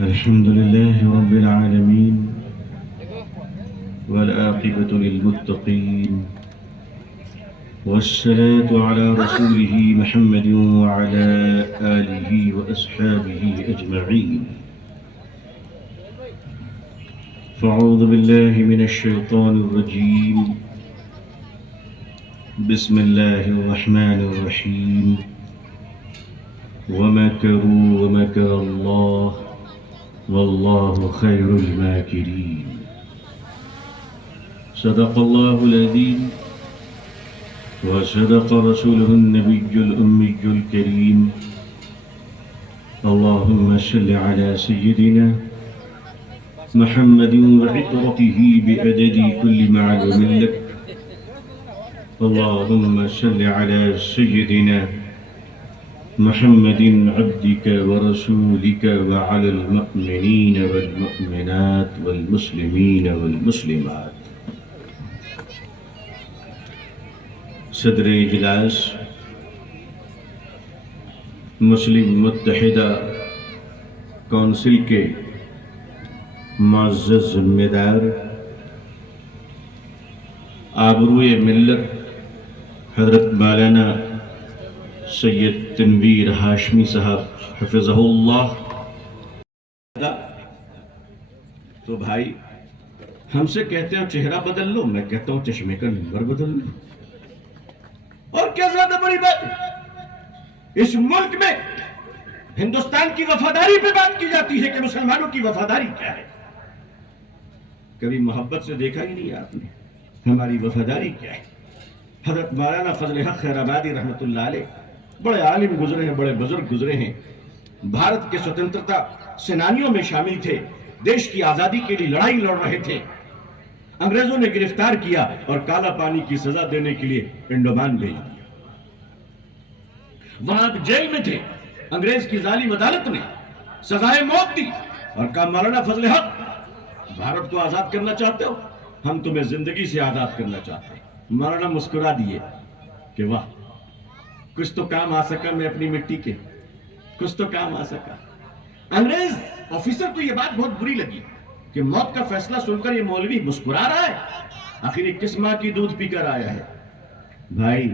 الحمد لله رب العالمين والعاقبة للمتقين والصلاة على رسوله محمد وعلى آله وأصحابه أجمعين. فأعوذ بالله من الشيطان الرجيم. بسم الله الرحمن الرحيم. ومكروا ومكر الله والله خير الماكرين. صدق الله العظيم وصدق رسوله النبي الأمي الكريم. اللهم صل على سيدنا محمد وعطرته بعدد كل معلوم لك. اللهم صل على سيدنا محمد عبدك ورسولك وعلى المؤمنين والمؤمنات والمسلمين والمسلمات. صدر اجلاس مسلم متحدہ کونسل کے معزز ذمہ دار، آبروئے ملت حضرت مولانا سید تنویر ہاشمی صاحب حفظہ اللہ. تو بھائی ہم سے کہتے ہو چہرہ بدل لو، میں کہتا ہوں چشمے کا نمبر بدل لو. اور کیا زیادہ بڑی بات ہے؟ اس ملک میں ہندوستان کی وفاداری پہ بات کی جاتی ہے کہ مسلمانوں کی وفاداری کیا ہے. کبھی محبت سے دیکھا ہی نہیں آپ نے ہماری وفاداری کیا ہے. حضرت مولانا فضل حق خیر آبادی رحمت اللہ علیہ بڑے عالم گزرے ہیں، بڑے بزرگ گزرے ہیں. بھارت کے سوتنترتا سینانیوں میں شامل تھے، دیش کی آزادی کے لیے لڑائی لڑ رہے تھے. انگریزوں نے گرفتار کیا اور کالا پانی کی سزا دینے کے لیے انڈمان بھیج دیا. وہاں جیل میں تھے، انگریز کی ظالم عدالت نے سزائے موت دی اور کہا مولانا فضل حق بھارت کو آزاد کرنا چاہتے ہو، ہم تمہیں زندگی سے آزاد کرنا چاہتے ہیں. مولانا مسکرا دیے کہ واہ کچھ تو کام آ سکا، میں اپنی مٹی کے کچھ تو کام آ سکا. انگریز آفیسر کو یہ بات بہت بری لگی کہ موت کا فیصلہ سن کر یہ مولوی مسکرا رہا ہے، آخر یہ کس ماں کی دودھ پی کر آیا ہے. بھائی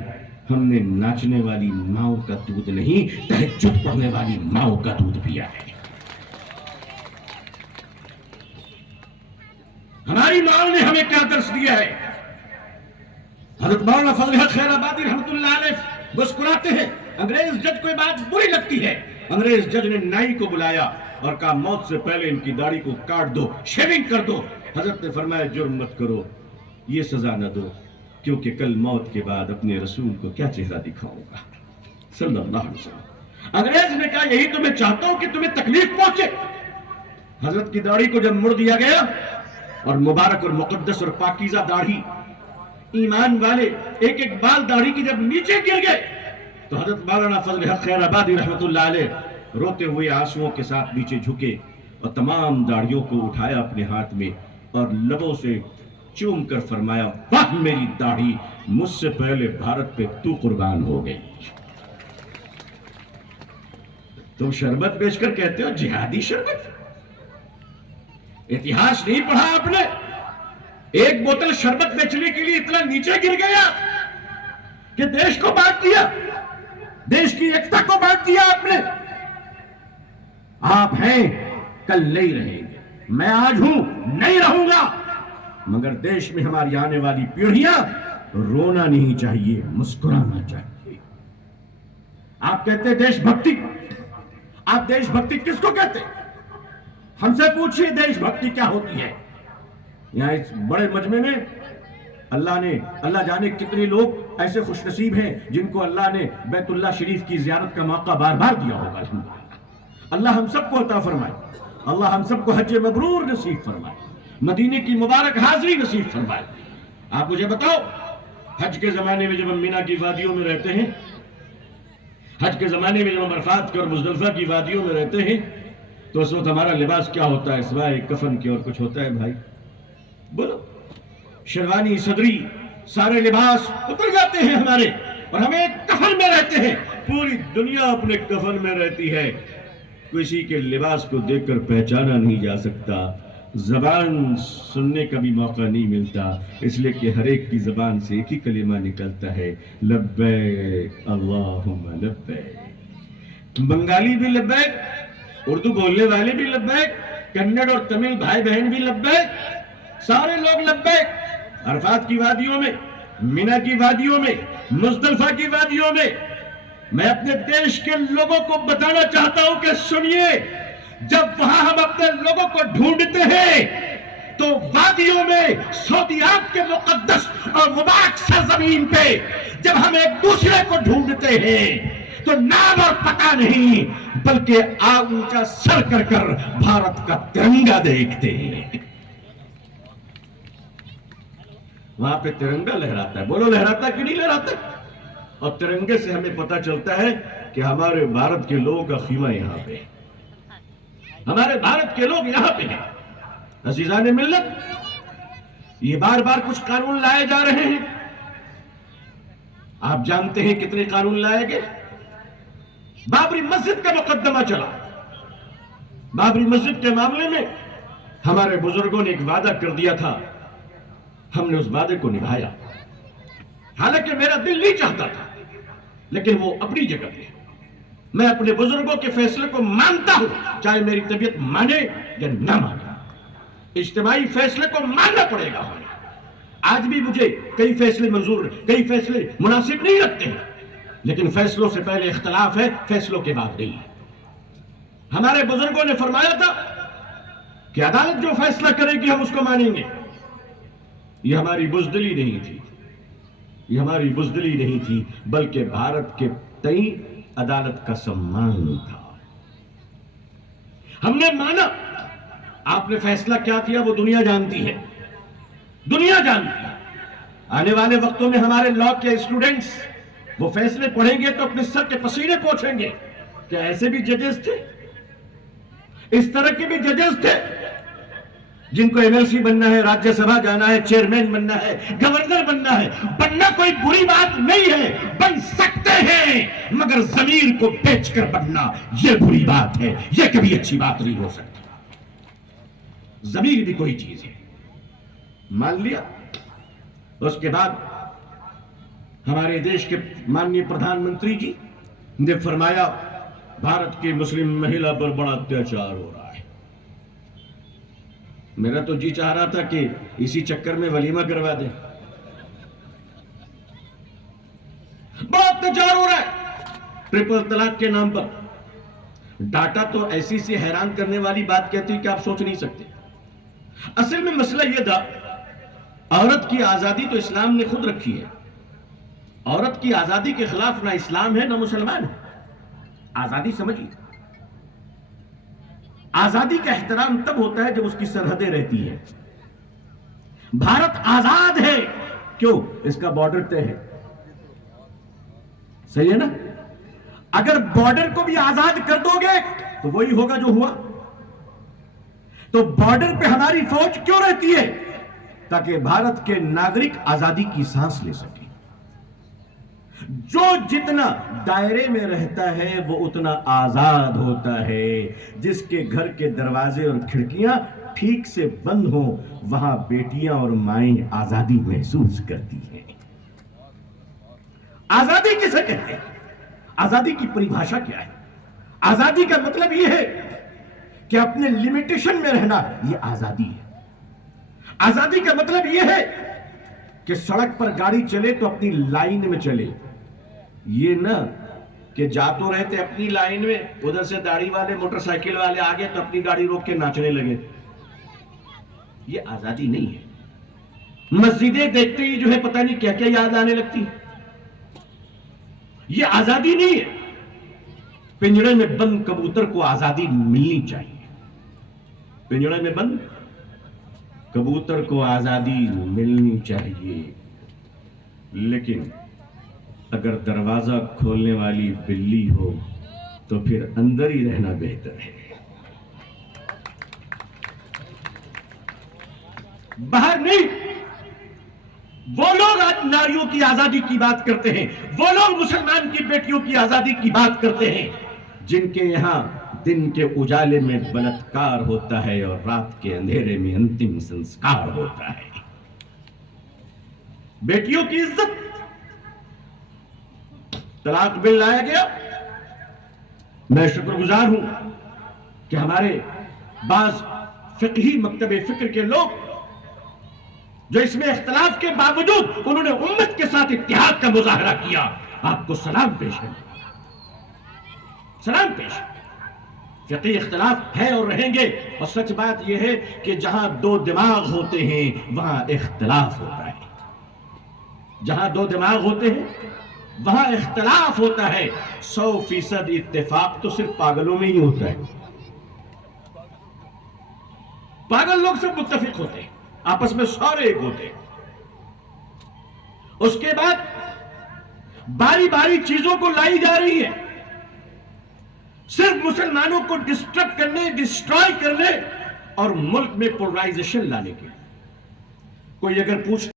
ہم نے ناچنے والی ماؤں کا دودھ نہیں، تہجد پڑھنے والی ماؤں کا دودھ پیا ہے. ہماری ماں نے ہمیں کیا درس دیا ہے. حضرت مولانا فضل حق خیر آبادی رحمت اللہ علیہ مسکراتے ہیں. انگریز جج کو یہ بات بری لگتی ہے. انگریز جج نے نائی کو بلایا اور کہا موت سے پہلے ان کی داڑھی کو کاٹ دو، شیونگ کر دو. حضرت نے فرمایا جرم مت کرو، یہ سزا نہ دو، کیونکہ کل موت کے بعد اپنے رسول کو کیا چہرہ دکھاؤں گا صلی اللہ علیہ وسلم. انگریز نے کہا یہی تو میں چاہتا ہوں کہ تمہیں تکلیف پہنچے. حضرت کی داڑھی کو جب مڑ دیا گیا اور مبارک اور مقدس اور پاکیزہ داڑھی، ایمان والے ایک ایک بال داڑھی کی جب نیچے گر گئے تو حضرت مولانا فضل حق خیر آبادی رحمت اللہ علیہ روتے ہوئے آنسوؤں کے ساتھ نیچے جھکے اور تمام داڑھیوں کو اٹھایا اپنے ہاتھ میں اور لبوں سے چوم کر فرمایا واہ میری داڑھی، مجھ سے پہلے بھارت پہ تو قربان ہو گئی. تم شربت بیچ کر کہتے ہو جہادی شربت. اتہاس نہیں پڑھا آپ نے؟ ایک بوتل شربت بیچنے کے لیے اتنا نیچے گر گیا کہ دیش کو بانٹ دیا، دیش کی ایکتا کو بانٹ دیا آپ نے. آپ ہیں کل نہیں رہیں گے، میں آج ہوں نہیں رہوں گا، مگر دیش میں ہماری آنے والی پیڑھیاں رونا نہیں چاہیے، مسکرانا چاہیے. آپ کہتے ہیں دیش بھکتی، آپ دیش بھکتی کس کو کہتے؟ ہم سے پوچھئے دیش بھکتی کیا ہوتی ہے. یہاں اس بڑے مجمع میں اللہ جانے کتنے لوگ ایسے خوش نصیب ہیں جن کو اللہ نے بیت اللہ شریف کی زیارت کا موقع بار بار دیا ہوگا. اللہ ہم سب کو عطا فرمائے، اللہ ہم سب کو حج مبرور نصیب فرمائے، مدینے کی مبارک حاضری نصیب فرمائے. آپ مجھے بتاؤ، حج کے زمانے میں جب ہم مینا کی وادیوں میں رہتے ہیں، حج کے زمانے میں جب ہم عرفات کے اور مزدلفہ کی وادیوں میں رہتے ہیں تو اس وقت ہمارا لباس کیا ہوتا ہے سوائے کفن کے اور کچھ ہوتا ہے بھائی؟ بولو. شیروانی، صدری، سارے لباس اتر جاتے ہیں ہمارے اور ہم ایک کفن میں رہتے ہیں. پوری دنیا اپنے کفن میں رہتی ہے. किसी के लिबास को देखकर पहचाना नहीं जा सकता, जबान सुनने का भी मौका नहीं मिलता, इसलिए कि हर एक की जबान से एक ही कलिमा निकलता है, लब्बैक अल्लाहुम्मा लब्बैक। बंगाली भी लब्बैक, उर्दू बोलने वाले भी लब्बैक, कन्नड़ और तमिल भाई बहन भी लब्बैक, सारे लोग लब्बैक। अरफात की वादियों में, मिना की वादियों में, मुज़दलिफा की वादियों में मैं अपने देश के लोगों को बताना चाहता हूं कि सुनिए, जब वहां हम अपने लोगों को ढूंढते हैं तो वादियों में सऊदी अरब के मुकद्दस और मुबारक सरजमीन पे जब हम एक दूसरे को ढूंढते हैं तो नाम और पता नहीं बल्कि आग ऊंचा सर कर कर भारत का तिरंगा देखते हैं। वहां पे तिरंगा लहराता है, बोलो लहराता कि नहीं लहराता? और तिरंगे से हमें पता चलता है कि हमारे भारत के लोगों का खीमा यहां पे है, हमारे भारत के लोग यहां पे हैं। अजीजान मिल्लत, ये बार बार कुछ कानून लाए जा रहे हैं। आप जानते हैं कितने कानून लाए गए? बाबरी मस्जिद का मुकदमा चला। बाबरी मस्जिद के मामले में हमारे बुजुर्गों ने एक वादा कर दिया था, हमने उस वादे को निभाया। हालांकि मेरा दिल नहीं चाहता था, लेकिन वो अपनी जगह पे, मैं अपने बुजुर्गों के फैसले को मानता हूं, चाहे मेरी तबीयत माने या ना माने। इज्तिमाई फैसले को मानना पड़ेगा हमें। आज भी मुझे कई फैसले मंजूर, कई फैसले मुनासिब नहीं लगते हैं, लेकिन फैसलों से पहले इख्तलाफ है, फैसलों के बाद नहीं। हमारे बुजुर्गों ने फरमाया था कि अदालत जो फैसला करेगी हम उसको मानेंगे। ये हमारी बुज़दिली नहीं थी, ये हमारी बुज़दिली नहीं थी, बल्कि भारत के तई अदालत का सम्मान था। हमने माना। आपने फैसला क्या किया वो दुनिया जानती है, दुनिया जानती है। आने वाले वक्तों में हमारे लॉ के स्टूडेंट्स वो फैसले पढ़ेंगे तो अपने सर के पसीने पोंछेंगे। क्या ऐसे भी जजेस थे? इस तरह के भी जजेस थे जिनको एमएलसी बनना है, राज्यसभा जाना है, चेयरमैन बनना है, गवर्नर बनना है। बनना कोई बुरी बात नहीं है, बन सकते हैं, मगर जमीर को बेचकर बनना यह बुरी बात है, यह कभी अच्छी बात नहीं हो सकती। जमीर भी कोई चीज है। मान लिया। उसके बाद हमारे देश के माननीय प्रधानमंत्री जी ने फरमाया भारत की मुस्लिम महिला पर बड़ा अत्याचार हो रहा है। मेरा तो जी चाह रहा था कि इसी चक्कर में वलीमा करवा दें। बड़ा अत्याचार हो रहा है ट्रिपल तलाक के नाम पर। डाटा तो ऐसी से हैरान करने वाली बात कहती है कि आप सोच नहीं सकते। असल में मसला यह था, औरत की आजादी तो इस्लाम ने खुद रखी है। औरत की आजादी के खिलाफ ना इस्लाम है ना मुसलमान है। आजादी समझिए, आजादी का एहतराम तब होता है जब उसकी सरहदें रहती है। भारत आजाद है क्यों? इसका बॉर्डर तय है। सही है ना? अगर बॉर्डर को भी आजाद कर दोगे तो वही होगा जो हुआ। तो बॉर्डर पे हमारी फौज क्यों रहती है? ताकि भारत के नागरिक आजादी की सांस ले सके। जो जितना दायरे में रहता है वो उतना आजाद होता है। जिसके घर के दरवाजे और खिड़कियां ठीक से बंद हो, वहां बेटियां और माएं आजादी महसूस करती हैं। आजादी किसे कहते हैं? आजादी की परिभाषा क्या है? आजादी का मतलब यह है कि अपने लिमिटेशन में रहना, यह आजादी है। आजादी का मतलब यह है कि सड़क पर गाड़ी चले तो अपनी लाइन में चले, ये ना कि जा तो रहते अपनी लाइन में, उधर से दाढ़ी वाले मोटरसाइकिल वाले आगे तो अपनी गाड़ी रोक के नाचने लगे। ये आजादी नहीं है। मस्जिदें देखते ही जो है पता नहीं क्या क्या याद आने लगती है। ये आजादी नहीं है। पिंजड़े में बंद कबूतर को आजादी मिलनी चाहिए। पिंजड़े में बंद कबूतर को आजादी मिलनी चाहिए, लेकिन अगर दरवाजा खोलने वाली बिल्ली हो तो फिर अंदर ही रहना बेहतर है। बाहर नहीं। वो लोग आज नारियों की आजादी की बात करते हैं, वो लोग मुसलमान की बेटियों की आजादी की बात करते हैं जिनके यहां दिन के उजाले में बलात्कार होता है और रात के अंधेरे में अंतिम संस्कार होता है। बेटियों की इज्जत, तलाक बिल लाया गया। मैं शुक्रगुजार हूं कि हमारे बाज फिqही मकतबे फिक्र के लोग जो इसमें इख्तलाफ के बावजूद उन्होंने उम्मत के साथ इत्तेहाद का मुजाहरा किया। आपको सलाम पेश है, सलाम पेश। फिqही इख्तलाफ है और रहेंगे, और सच बात यह है कि जहां दो दिमाग होते हैं वहां इख्तलाफ होता है। जहां दो दिमाग होते हैं वहां इख्तलाफ होता है। 100% इत्तेफाक तो सिर्फ पागलों में ही होता है। पागल लोग सब मुत्तफिक होते हैं, आपस में सारे एक होते हैं। उसके बाद बारी बारी चीजों को लाई जा रही है, सिर्फ मुसलमानों को डिस्टर्ब करने, डिस्ट्रॉय करने और मुल्क में पोलराइजेशन लाने के। कोई अगर पूछ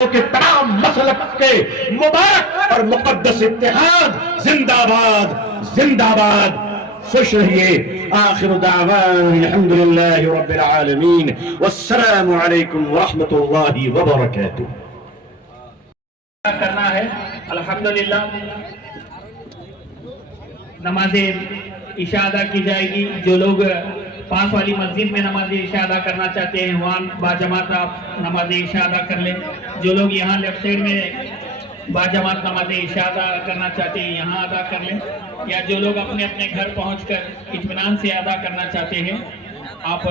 के तमाम मसलक के मुबारक और मुकद्दस इत्तेहाद, जिंदाबाद जिंदाबाद। खुश रहिए। आखिर दावाना अल्हम्दुलिल्लाहि रब्बिल आलमीन वस्सलामु अलैकुम वरहमतुल्लाहि वबरकातुहू। करना है अल्हम्दुलिल्लाह। नमाज इशा अदा की जाएगी। जो लोग पास वाली मस्जिद में नमाज इशा अदा करना चाहते हैं वहाँ बाजमात आप नमाज इशा अदा कर लें। जो लोग यहाँ लेफ्ट साइड में बाजमात नमाज इशा अदा करना चाहते हैं यहाँ अदा कर लें, या जो लोग अपने अपने घर पहुँचकर इत्मीनान से अदा करना चाहते हैं, आप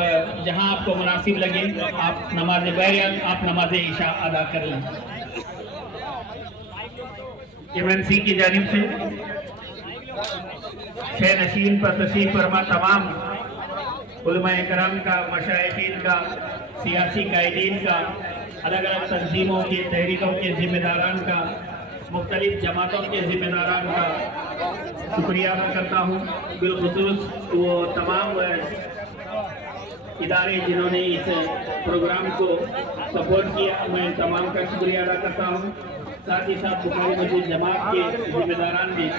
जहाँ आपको मुनासिब लगे आप नमाज बैरियल आप नमाज इशा अदा कर लें। MNC की जानिब से शह नशीन पर तशरीफ फरमा तमाम उलमाए करम का, मशाइखीन का, सियासी कायदीन का, अलग अलग तंजीमों के, तहरीकों के ज़िम्मेदारान का, मुख्तलिफ जमातों के ज़िम्मेदारान का शुक्रिया अदा करता हूँ। बिलखुसूस वो तमाम इदारे जिन्होंने इस प्रोग्राम को सपोर्ट किया, मैं तमाम का शुक्रिया अदा करता हूँ। साथ ही साथ बुखारी मस्जिद जमात के जिम्मेदारान ने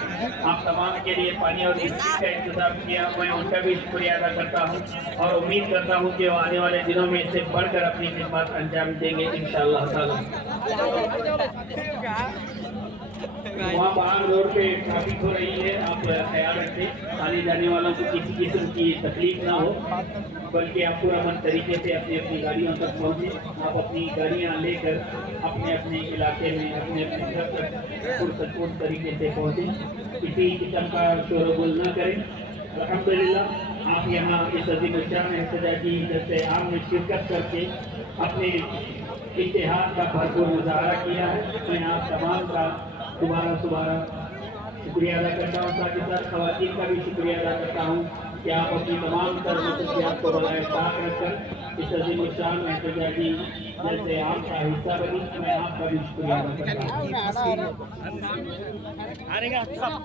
आप तमाम के लिए पानी और बिस्किट का इंतजाम किया, मैं उनका भी शुक्रिया अदा करता हूँ और उम्मीद करता हूँ कि वो आने वाले दिनों में इससे बढ़कर अपनी खिदमत अंजाम देंगे इंशाअल्लाह ताला। वहाँ बाहर रोड पे ट्रैफिक हो रही है, आप ख्याल रखें आने जाने वालों को किसी किस्म की तकलीफ ना हो, बल्कि आप पूरा मन तरीके से अपनी अपनी गाड़ियों तक पहुँचे। आप अपनी गाड़ियाँ लेकर अपने अपने इलाके में अपने अपने घर तक पुरसकून तरीके से पहुँचे, किसी किस्म का शोरगुल न करें। अल्हम्दुलिल्लाह आप यहाँ इस अजीम शान एहतजाजी जैसे आम में शिरकत करके अपने इत्तेहाद का भरपूर मुजाहरा किया है। मैं आप तमाम का दोबारा शुक्रिया अदा करता हूँ। साथ ही साथ ख़वातीन का भी शुक्रिया अदा करता हूँ कि आप अपनी तमाम तर मसलियात को बगैर साथ रखकर इस अजीम शान एहतजाजी जैसे आपका हिस्सा बनी। मैं आपका भी शुक्रिया अदा करता हूँ।